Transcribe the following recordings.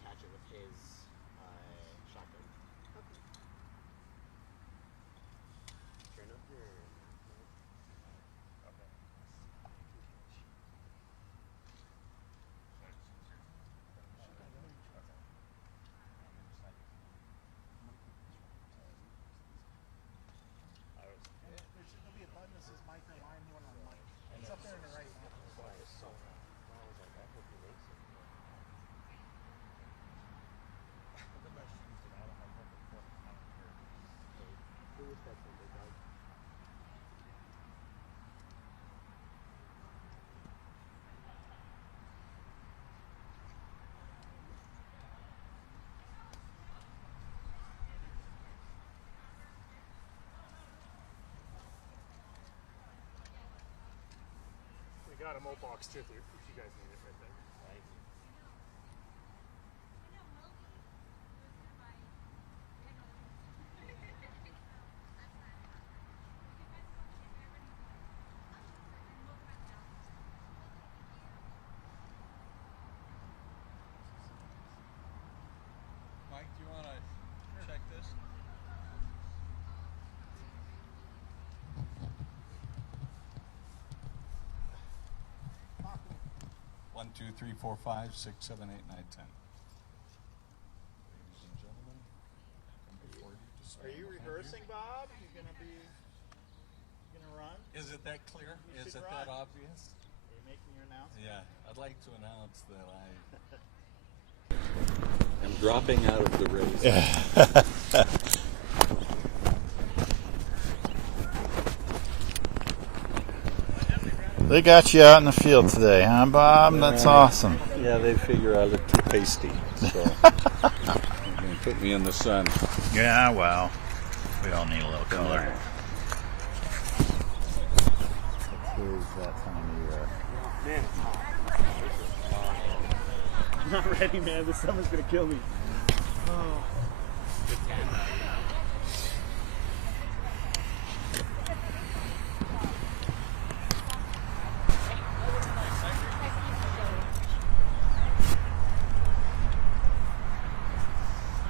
attach it with his shotgun. Okay. Turn up your... Okay. There'll be a button that says micro line, you want on mic. It's up there on the right. Who is that Sunday dog? We got a mo box too if you guys need it right there. Thank you. Mike, do you want to check this? One, two, three, four, five, six, seven, eight, nine, 10. Ladies and gentlemen, come before you to Are stand you behind rehearsing, you. Bob? You gonna run? Is it that clear? You Is should it run. that obvious? Are you making your announcement? Yeah, I'd like to announce that I am dropping out of the race. They got you out in the field today, huh, Bob? That's awesome. Yeah, they figure I look too pasty, so they're gonna put me in the sun. Yeah, well, we all need a little color. Here's that time of year. Man, it's hot. I'm not ready, man. This summer's gonna kill me. Oh.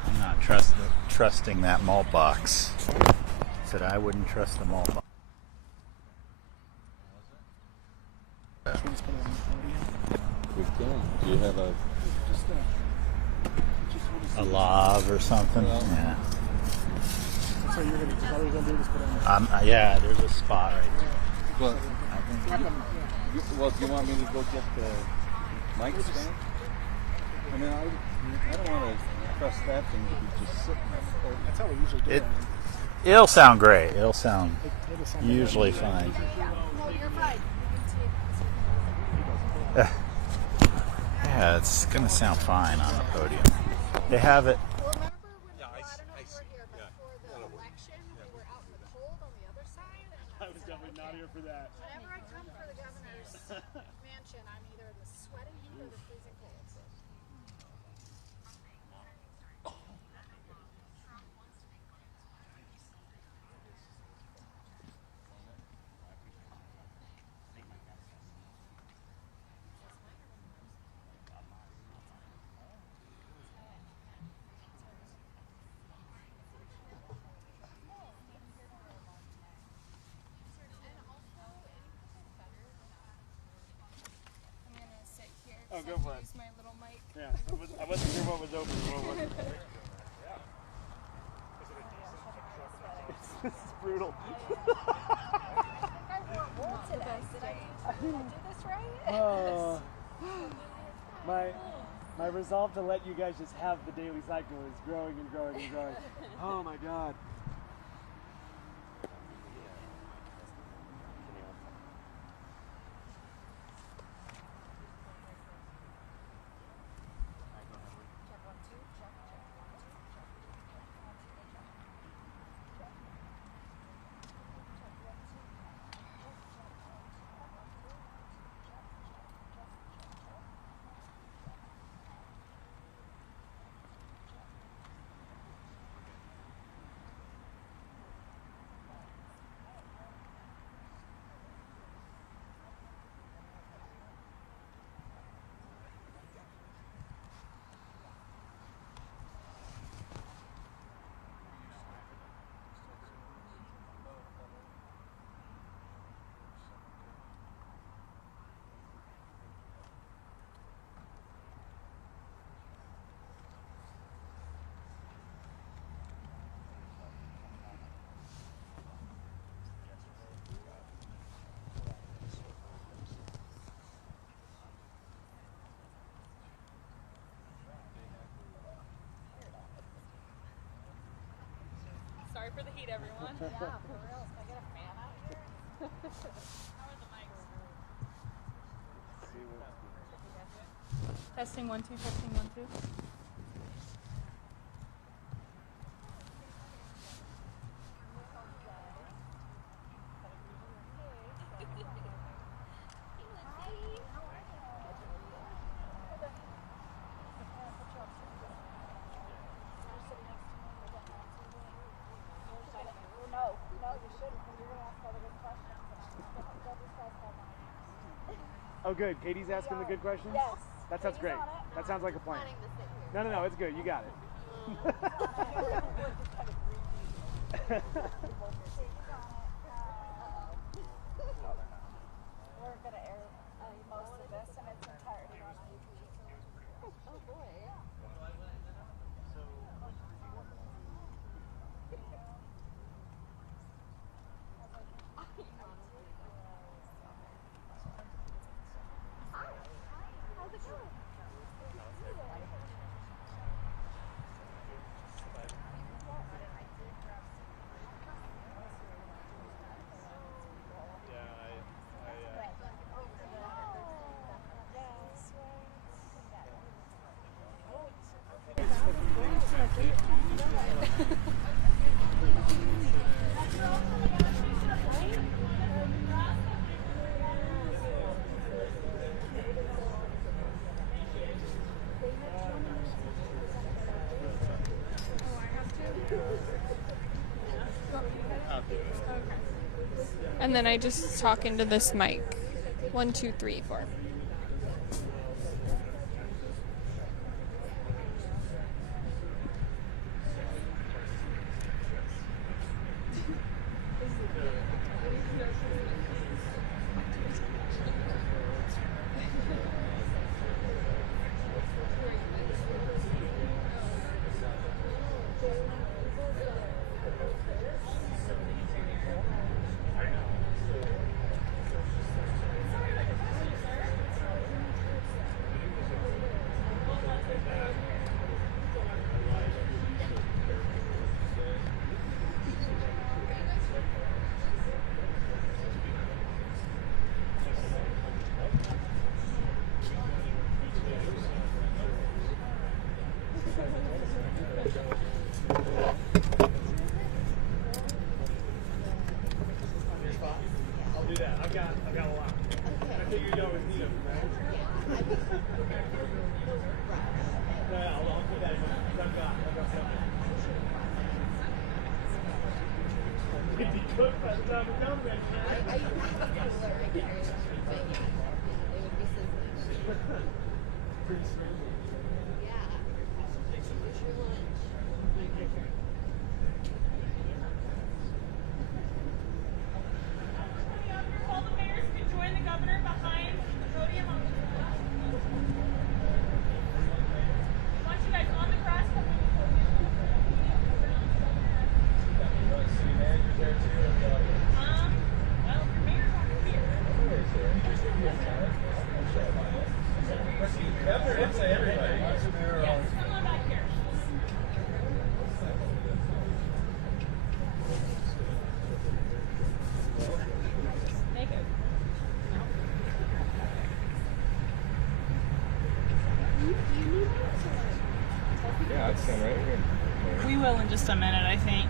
I'm not trusting that malt box. Said I wouldn't trust the malt box. We can. Do you have A lav or something? Well, Yeah. So you're gonna do this, put on Yeah, there's a spot right there. Well, do you want me to go get the mic stand? I mean, I don't want to trust that thing to be just sitting there. That's how we usually do it. It'll sound great. It'll sound usually fine. No, you're fine. Yeah, it's gonna sound fine on the podium. They have it. Well, remember when, Yeah, I don't know I if you were here, but yeah. before the election, we were out in the cold on the other side. And I was definitely not here for that. whenever I come for the governor's mansion, I'm either in the sweating heat or the freezing cold. I'm gonna sit here. Oh, go for it. Use my little mic. Yeah, I wasn't sure what was open and what wasn't. It's brutal. I wore wool today. Did I do this right? Oh, my resolve to let you guys just have the daily cycle is growing and growing and growing. Oh my god. for the heat, everyone. Yeah, for real. Can I get a fan out here? How are the mics? Testing 1 2, testing 1 2. Oh, good. Katie's asking the good questions? Yes. That sounds great. That sounds like a plan. No, it's good. You got it. We're going to air most of this in its entirety on YouTube. Oh, boy. And then I just talk into this mic. 1 2 3 4. Yeah, I'd stand right here. We will in just a minute, I think.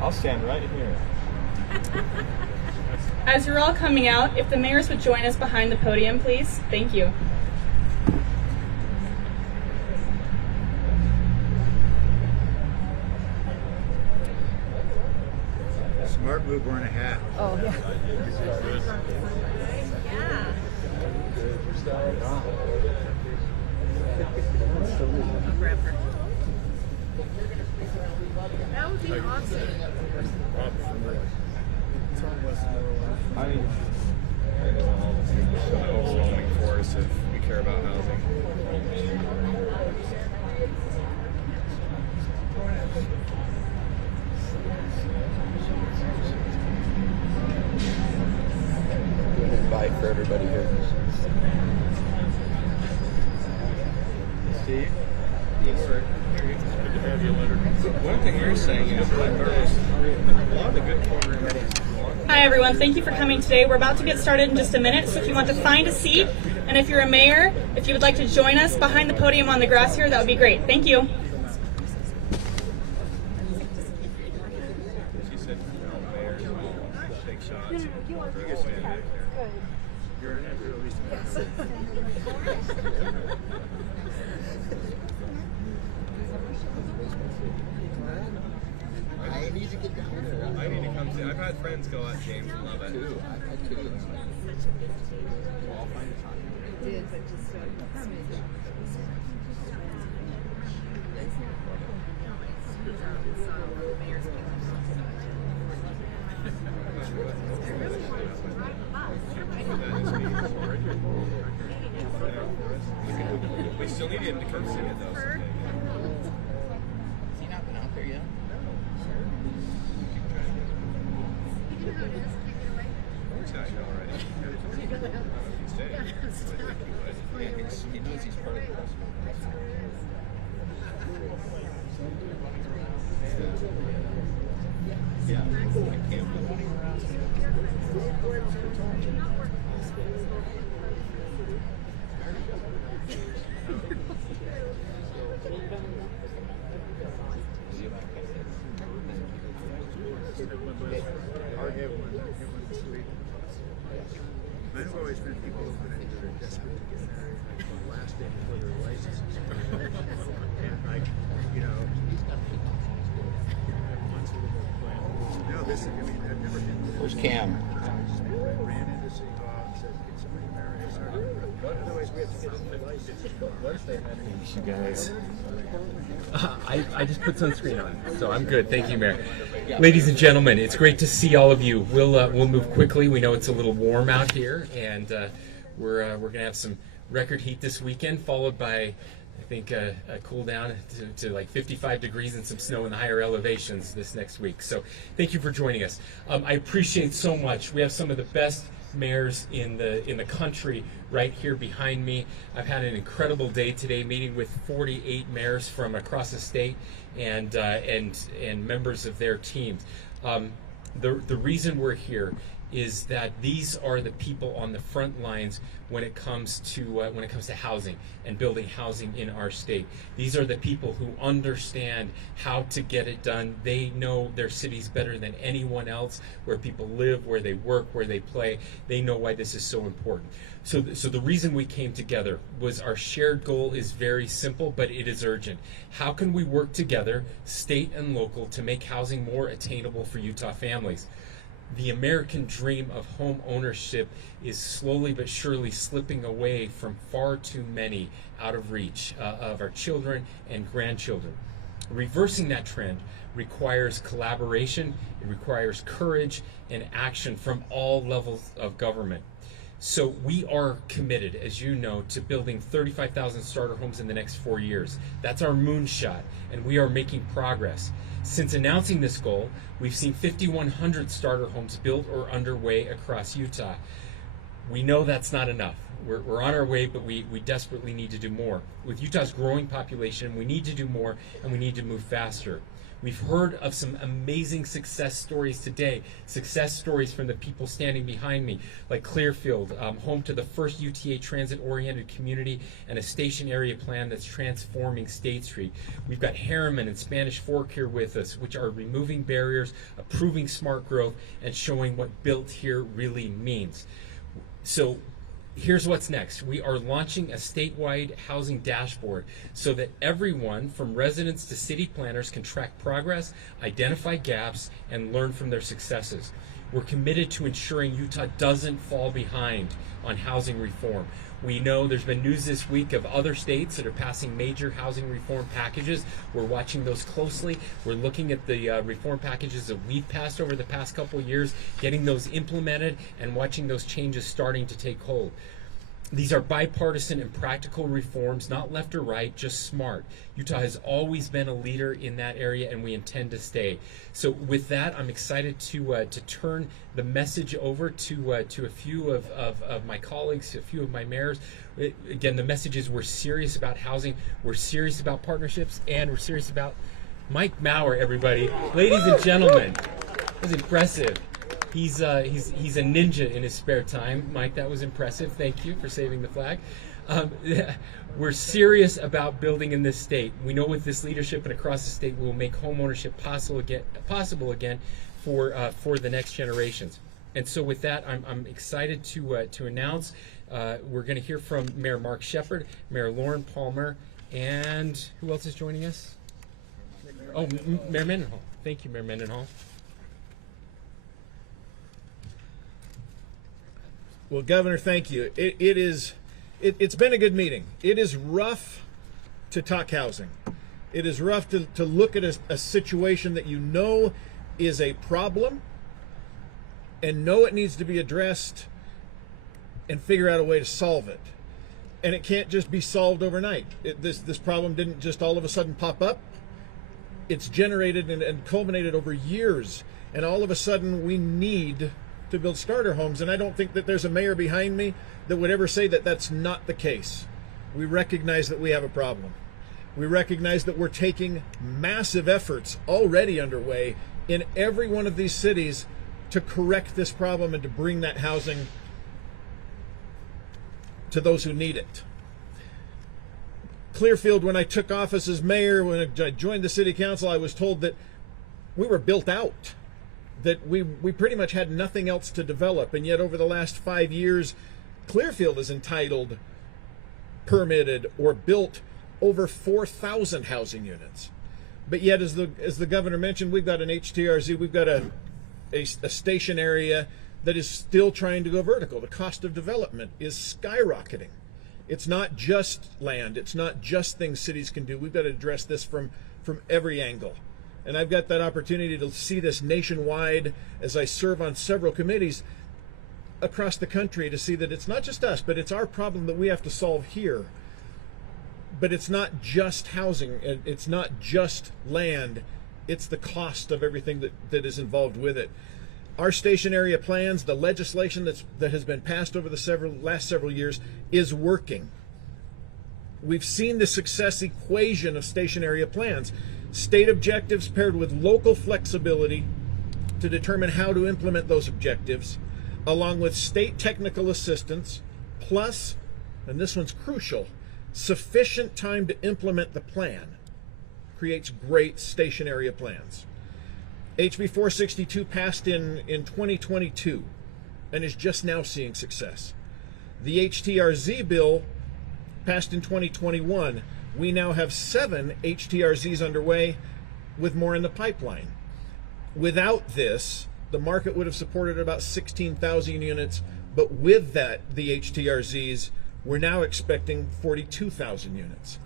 I'll stand right here. As you're all coming out, if the mayors would join us behind the podium, please. Thank you. Smart move wearing a hat. Oh, yeah. That would be awesome. I know it's an overwhelming force if we care about housing. Doing an invite for everybody here. Steve? Yes, sir. One thing you're saying is a lot of the good programming. Hi everyone, thank you for coming today. We're about to get started in just a minute, so if you want to find a seat, and if you're a mayor, if you would like to join us behind the podium on the grass here, that would be great. Thank you. She said, mayor, take shots. You're an I need to get down there. I need to come see. I've had friends go out, James, and love it. I've had two. Well, I'll find time. We still need him to come see it though. Has he not been out there yet? Yeah, I know already. He's staying. Yeah, he knows he's part of the Yeah, I can't. I've always been people who are desperate to get married, like the last day before their licenses. And like, you know, no, this is, I mean, I've never been to Where's Cam? I ran into City Hall and said, get somebody married. Otherwise, we have to get a new license. You guys. I just put sunscreen on, so I'm good. Thank you, Mayor. Ladies and gentlemen, it's great to see all of you. We'll move quickly. We know it's a little warm out here, and we're gonna have some record heat this weekend, followed by, I think, a cool down to like 55 degrees and some snow in the higher elevations this next week. So thank you for joining us. I appreciate so much. We have some of the best mayors in the country right here behind me. I've had an incredible day today, meeting with 48 mayors from across the state and members of their teams. The reason we're here is that these are the people on the front lines when it comes to housing and building housing in our state. These are the people who understand how to get it done. They know their cities better than anyone else, where people live, where they work, where they play. They know why this is so important. So the reason we came together was our shared goal is very simple, but it is urgent. How can we work together, state and local, to make housing more attainable for Utah families? The American dream of home ownership is slowly but surely slipping away from far too many, out of reach of our children and grandchildren. Reversing that trend requires collaboration, it requires courage and action from all levels of government. So we are committed, as you know, to building 35,000 starter homes in the next 4 years. That's our moonshot, and we are making progress. Since announcing this goal, we've seen 5,100 starter homes built or underway across Utah. We know that's not enough. We're on our way, but we desperately need to do more. With Utah's growing population, we need to do more, and we need to move faster. We've heard of some amazing success stories today, success stories from the people standing behind me, like Clearfield, home to the first UTA transit-oriented community and a station area plan that's transforming State Street. We've got Harriman and Spanish Fork here with us, which are removing barriers, approving smart growth, and showing what built here really means. So here's what's next. We are launching a statewide housing dashboard so that everyone from residents to city planners can track progress, identify gaps, and learn from their successes. We're committed to ensuring Utah doesn't fall behind on housing reform. We know there's been news this week of other states that are passing major housing reform packages. We're watching those closely. We're looking at the reform packages that we've passed over the past couple of years, getting those implemented and watching those changes starting to take hold. These are bipartisan and practical reforms, not left or right, just smart. Utah has always been a leader in that area, and we intend to stay. So with that, I'm excited to turn the message over to a few of my colleagues, a few of my mayors. Again, the message is we're serious about housing, we're serious about partnerships, and we're serious about Mike Maurer, everybody. Ladies and gentlemen, that was impressive. He's a ninja in his spare time. Mike, that was impressive. Thank you for saving the flag. We're serious about building in this state. We know with this leadership and across the state, we will make homeownership possible again for the next generations. And so with that, I'm excited to announce we're going to hear from Mayor Mark Shepard, Mayor Lauren Palmer, and who else is joining us? Oh, Mayor Mendenhall. Thank you, Mayor Mendenhall. Well, Governor, thank you. It's been a good meeting. It is rough to talk housing. It is rough to look at a situation that you know is a problem and know it needs to be addressed and figure out a way to solve it. And it can't just be solved overnight. This problem didn't just all of a sudden pop up. It's generated and culminated over years. And all of a sudden we need to build starter homes, and I don't think that there's a mayor behind me that would ever say that that's not the case. We recognize that we have a problem. We recognize that we're taking massive efforts already underway in every one of these cities to correct this problem and to bring that housing to those who need it. Clearfield, when I took office as mayor, when I joined the city council, I was told that we were built out, that we pretty much had nothing else to develop, and yet over the last 5 years, Clearfield has entitled, permitted, or built over 4,000 housing units. But yet, as the governor mentioned, we've got an HTRZ, we've got a station area that is still trying to go vertical. The cost of development is skyrocketing. It's not just land, it's not just things cities can do. We've got to address this from every angle. And I've got that opportunity to see this nationwide as I serve on several committees across the country to see that it's not just us, but it's our problem that we have to solve here. But it's not just housing, it's not just land, it's the cost of everything that is involved with it. Our station area plans, the legislation that has been passed over the last several years is working. We've seen the success equation of station area plans. State objectives paired with local flexibility to determine how to implement those objectives, along with state technical assistance, plus, and this one's crucial, sufficient time to implement the plan, creates great station area plans. HB 462 passed in 2022 and is just now seeing success. The HTRZ bill passed in 2021. We now have 7 HTRZs underway with more in the pipeline. Without this, the market would have supported about 16,000 units, but with that, the HTRZs, we're now expecting 42,000 units.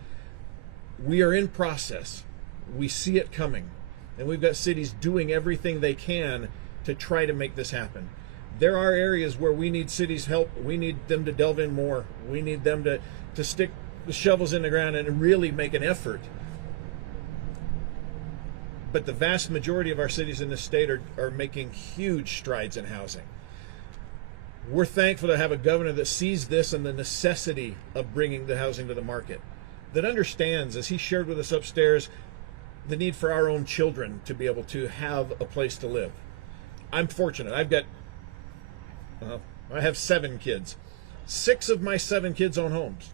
We are in process. We see it coming, and we've got cities doing everything they can to try to make this happen. There are areas where we need cities' help. We need them to delve in more. We need them to stick the shovels in the ground and really make an effort. But the vast majority of our cities in this state are making huge strides in housing. We're thankful to have a governor that sees this and the necessity of bringing the housing to the market, that understands, as he shared with us upstairs, the need for our own children to be able to have a place to live. I'm fortunate. I have 7 kids. 6 of my 7 kids own homes.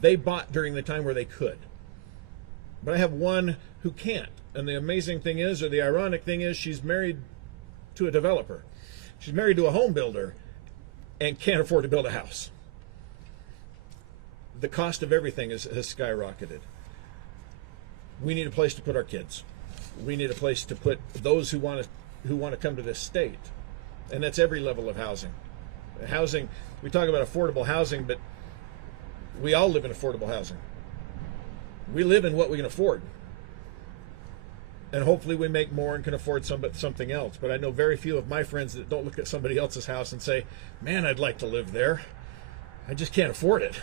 They bought during the time where they could. But I have one who can't. And the amazing thing is, or the ironic thing is, she's married to a developer. She's married to a home builder and can't afford to build a house. The cost of everything has skyrocketed. We need a place to put our kids. We need a place to put those who want to come to this state. And that's every level of housing. Housing, we talk about affordable housing, but we all live in affordable housing. We live in what we can afford. And hopefully we make more and can afford something else. But I know very few of my friends that don't look at somebody else's house and say, man, I'd like to live there. I just can't afford it.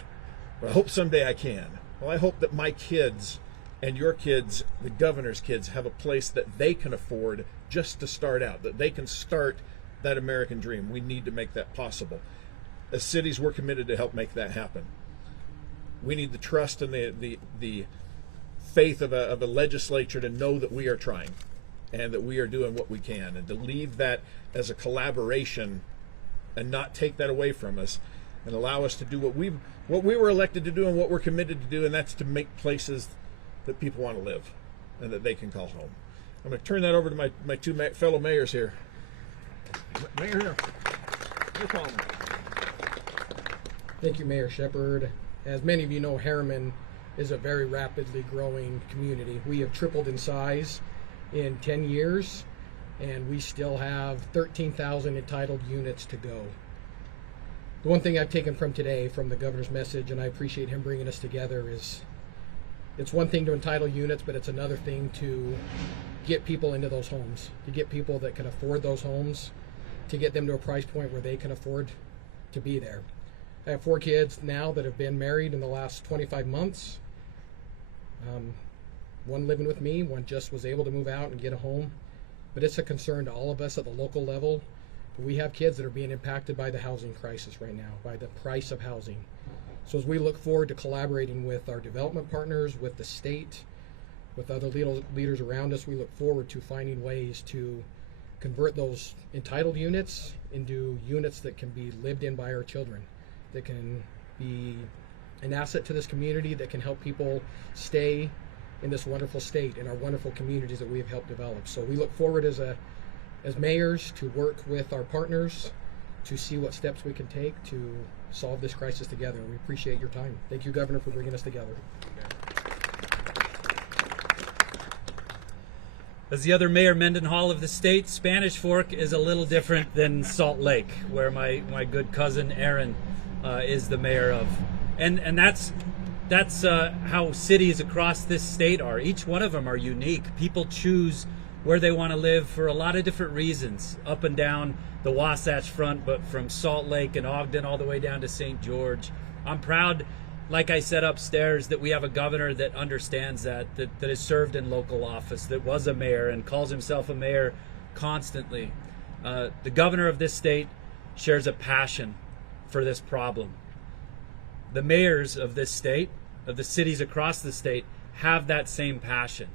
But I hope someday I can. Well, I hope that my kids and your kids, the governor's kids, have a place that they can afford just to start out, that they can start that American dream. We need to make that possible. As cities, we're committed to help make that happen. We need the trust and the faith of a legislature to know that we are trying and that we are doing what we can, and to leave that as a collaboration and not take that away from us, and allow us to do what we were elected to do and what we're committed to do, and that's to make places that people want to live and that they can call home. I'm going to turn that over to my two fellow mayors here. Mayor here. Mayor Palmer. Thank you, Mayor Shepherd. As many of you know, Harriman is a very rapidly growing community. We have tripled in size in 10 years, and we still have 13,000 entitled units to go. The one thing I've taken from today, from the governor's message, and I appreciate him bringing us together, is it's one thing to entitle units, but it's another thing to get people into those homes, to get people that can afford those homes, to get them to a price point where they can afford to be there. I have 4 kids now that have been married in the last 25 months. One living with me, one just was able to move out and get a home. But it's a concern to all of us at the local level. We have kids that are being impacted by the housing crisis right now, by the price of housing. So as we look forward to collaborating with our development partners, with the state, with other leaders around us, we look forward to finding ways to convert those entitled units into units that can be lived in by our children, that can be an asset to this community, that can help people stay in this wonderful state, in our wonderful communities that we have helped develop. So we look forward as mayors to work with our partners to see what steps we can take to solve this crisis together. We appreciate your time. Thank you, Governor, for bringing us together. As the other Mayor Mendenhall of the state, Spanish Fork is a little different than Salt Lake, where my good cousin Aaron is the mayor of. And that's how cities across this state are. Each one of them are unique. People choose where they want to live for a lot of different reasons, up and down the Wasatch Front, but from Salt Lake and Ogden all the way down to St. George. I'm proud, like I said upstairs, that we have a governor that understands that has served in local office, that was a mayor and calls himself a mayor constantly. The governor of this state shares a passion for this problem. The mayors of this state, of the cities across the state, have that same passion.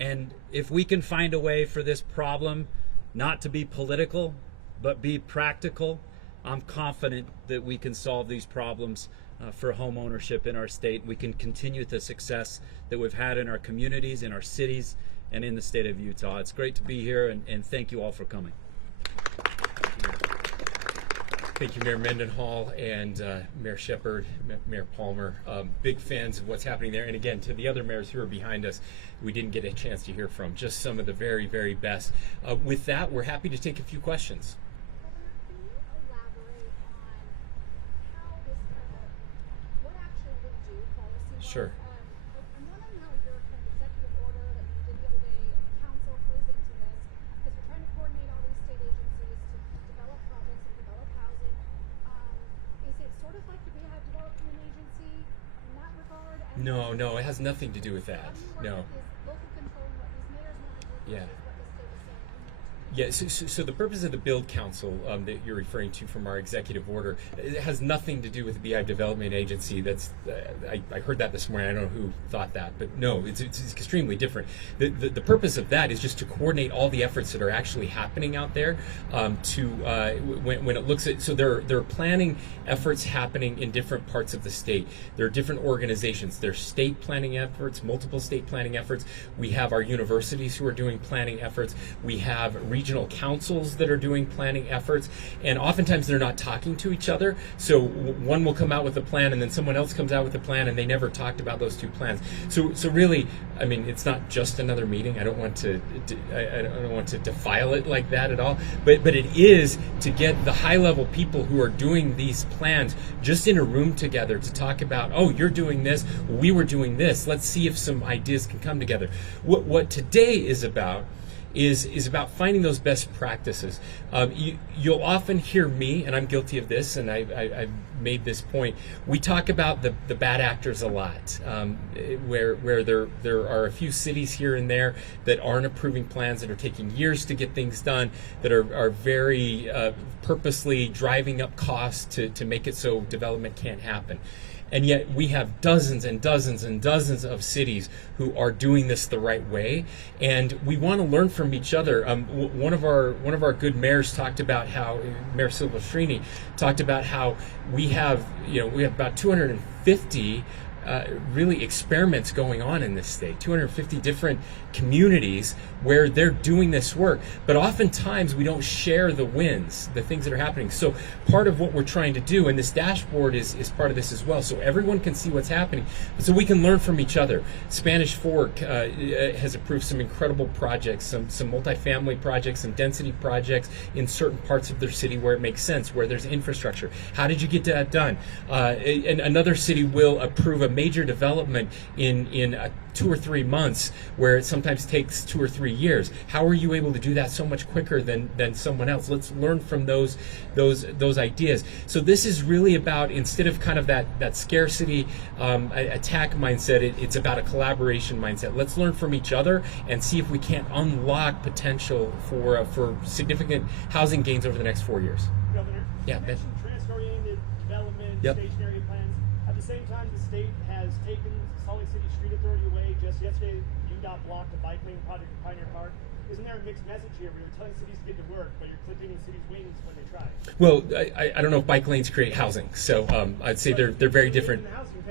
And if we can find a way for this problem not to be political, but be practical, I'm confident that we can solve these problems for home ownership in our state. We can continue the success that we've had in our communities, in our cities, and in the state of Utah. It's great to be here, and thank you all for coming. Thank you, Mayor Mendenhall and Mayor Shepherd, Mayor Palmer. Big fans of what's happening there. And again, to the other mayors who are behind us, we didn't get a chance to hear from. Just some of the very, very best. With that, we're happy to take a few questions. Sure. I'm wondering how your kind of executive order that you did the other day at the council plays into this, because we're trying to coordinate all these state agencies to develop projects and develop housing. Is it sort of like the Beehive Development Agency in that regard? No, it has nothing to do with that. No. Local control and what these mayors want to do Yeah. is what the state is saying. Yeah, so the purpose of the Build Council that you're referring to from our executive order, it has nothing to do with the Beehive Development Agency. That's I heard that this morning. I don't know who thought that, but no, it's extremely different. The purpose of that is just to coordinate all the efforts that are actually happening out there. When it looks at, so there are planning efforts happening in different parts of the state. There are different organizations. There's state planning efforts, multiple state planning efforts. We have our universities who are doing planning efforts. We have regional councils that are doing planning efforts, and oftentimes they're not talking to each other. So one will come out with a plan, and then someone else comes out with a plan, and they never talked about those two plans. So really, I mean, it's not just another meeting. I don't want to defile it like that at all. But it is to get the high-level people who are doing these plans just in a room together to talk about, oh, you're doing this, we were doing this. Let's see if some ideas can come together. What today is about is about finding those best practices. You'll often hear me, and I'm guilty of this, and I've made this point. We talk about the bad actors a lot, where there are a few cities here and there that aren't approving plans, that are taking years to get things done, that are very purposely driving up costs to make it so development can't happen. And yet we have dozens and dozens and dozens of cities who are doing this the right way, and we want to learn from each other. One of our good mayors talked about how Mayor Silvestrini talked about how we have about 250 really experiments going on in this state, 250 different communities where they're doing this work, but oftentimes we don't share the wins, the things that are happening. So part of what we're trying to do, and this dashboard is part of this as well, so everyone can see what's happening, so we can learn from each other. Spanish Fork has approved some incredible projects, some multifamily projects, some density projects in certain parts of their city where it makes sense, where there's infrastructure. How did you get that done? And another city will approve a major development in 2 or 3 months, where it sometimes takes 2 or 3 years. How are you able to do that so much quicker than someone else? Let's learn from those ideas. So this is really about, instead of kind of that scarcity attack mindset, it's about a collaboration mindset. Let's learn from each other and see if we can't unlock potential for significant housing gains over the next 4 years. Governor, yeah, you mentioned transit-oriented development, yep. stationary plans. At the same time, the state has taken Salt Lake City Street Authority away. Just yesterday, UDOT blocked a bike lane project in Pioneer Park. Isn't there a mixed message here where you're telling cities to get to work, but you're clipping the city's wings when they try? Well, I don't know if bike lanes create housing, so I'd say they're very different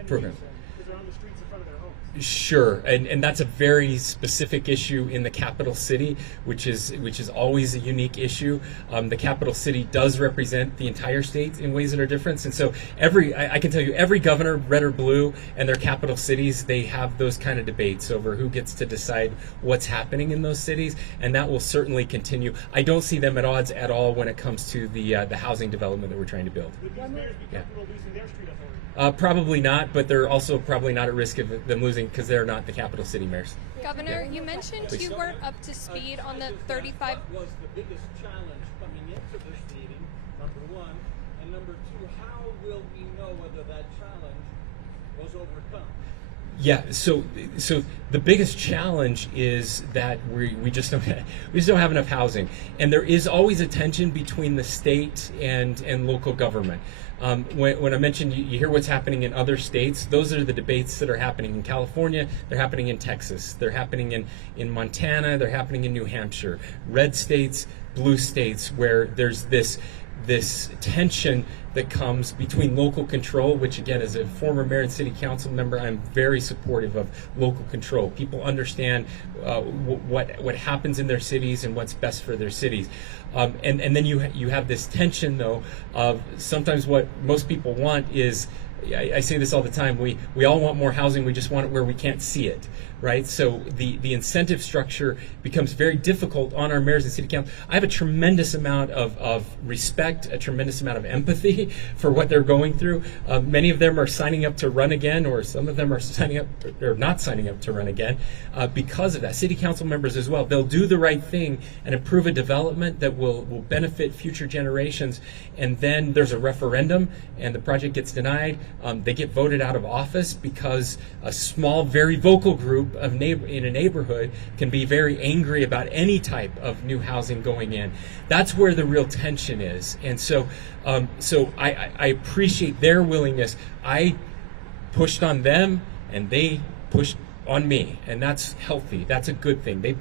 programs. Because they're on the streets in front of their homes. Sure, and that's a very specific issue in the capital city, which is always a unique issue. The capital city does represent the entire state in ways that are different, and so I can tell you, every governor, red or blue, and their capital cities, they have those kind of debates over who gets to decide what's happening in those cities, and that will certainly continue. I don't see them at odds at all when it comes to the housing development that we're trying to build. Would these mayors be comfortable losing their street authority? Probably not, but they're also probably not at risk of them losing because they're not the capital city mayors. Governor, you mentioned Please. you weren't up to speed on the 35. What was the biggest challenge coming into this meeting, number one, and number two, how will we know whether that challenge was overcome? Yeah, so the biggest challenge is that we just don't have enough housing, and there is always a tension between the state and local government. When I mentioned you hear what's happening in other states, those are the debates that are happening in California, they're happening in Texas, they're happening in Montana, they're happening in New Hampshire, red states, blue states, where there's this tension that comes between local control, which again, as a former mayor and city council member, I'm very supportive of local control. People understand what happens in their cities and what's best for their cities. And then you have this tension, though, of sometimes what most people want is, I say this all the time, we all want more housing, we just want it where we can't see it, right? So the incentive structure becomes very difficult on our mayors and city council. I have a tremendous amount of respect, a tremendous amount of empathy for what they're going through. Many of them are signing up to run again, or some of them are signing up or not signing up to run again because of that. City council members as well. They'll do the right thing and approve a development that will benefit future generations, and then there's a referendum and the project gets denied. They get voted out of office because a small, very vocal group in a neighborhood can be very angry about any type of new housing going in. That's where the real tension is. And so I appreciate their willingness. I pushed on them and they pushed on me, and that's healthy. That's a good thing.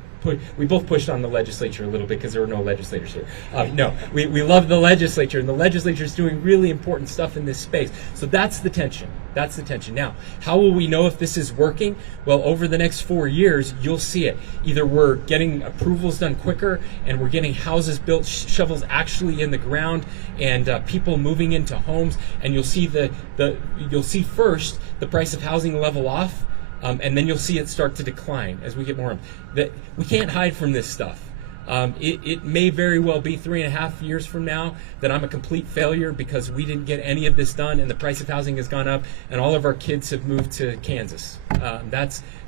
We both pushed on the legislature a little bit because there were no legislators here. No, we love the legislature, and the legislature is doing really important stuff in this space. So that's the tension. That's the tension. Now, how will we know if this is working? Well, over the next 4 years, you'll see it. Either we're getting approvals done quicker, and we're getting houses built, shovels actually in the ground, and people moving into homes, and you'll see you'll see first the price of housing level off. And then you'll see it start to decline as we get more. That we can't hide from this stuff. It may very well be 3.5 years from now that I'm a complete failure because we didn't get any of this done and the price of housing has gone up and all of our kids have moved to Kansas.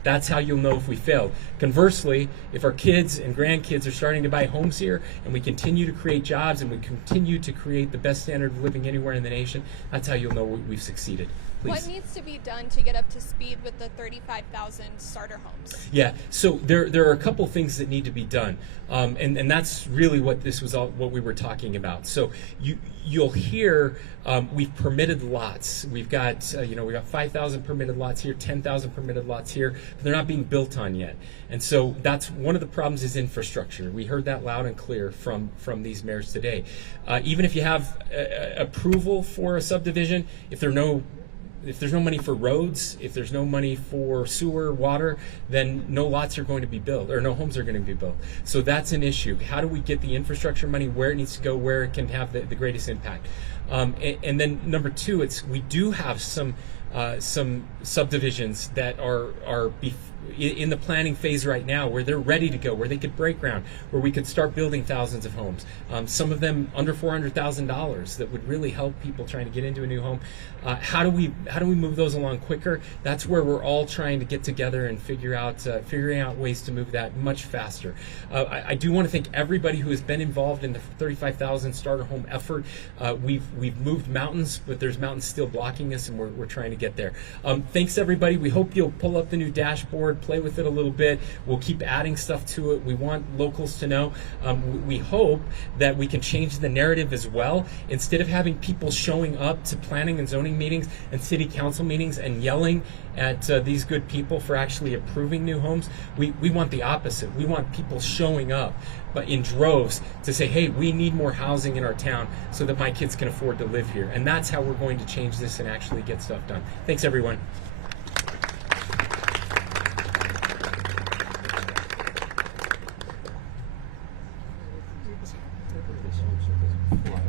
That's how you'll know if we failed. Conversely, if our kids and grandkids are starting to buy homes here and we continue to create jobs and we continue to create the best standard of living anywhere in the nation, that's how you'll know we've succeeded. Please. What needs to be done to get up to speed with the 35,000 starter homes? Yeah, so there are a couple things that need to be done, and that's really what this was all what we were talking about. So you'll hear we've permitted lots. We've got we got 5,000 permitted lots here, 10,000 permitted lots here, but they're not being built on yet. And so that's one of the problems is infrastructure. We heard that loud and clear from these mayors today. Even if you have approval for a subdivision, if there's no money for roads, if there's no money for sewer, water, then no lots are going to be built, or no homes are going to be built. So that's an issue. How do we get the infrastructure money where it needs to go, where it can have the greatest impact? And then number two, we do have some subdivisions that are in the planning phase right now where they're ready to go, where they could break ground, where we could start building thousands of homes. Some of them under $400,000 that would really help people trying to get into a new home. How do we move those along quicker? That's where we're all trying to get together and figuring out ways to move that much faster. I do want to thank everybody who has been involved in the 35,000 starter home effort. We've moved mountains, but there's mountains still blocking us, and we're trying to get there. Thanks everybody. We hope you'll pull up the new dashboard, play with it a little bit. We'll keep adding stuff to it. We want locals to know. We hope that we can change the narrative as well. Instead of having people showing up to planning and zoning meetings and city council meetings and yelling at these good people for actually approving new homes, we want the opposite. We want people showing up but in droves to say, hey, we need more housing in our town so that my kids can afford to live here. And that's how we're going to change this and actually get stuff done. Thanks everyone. Wow.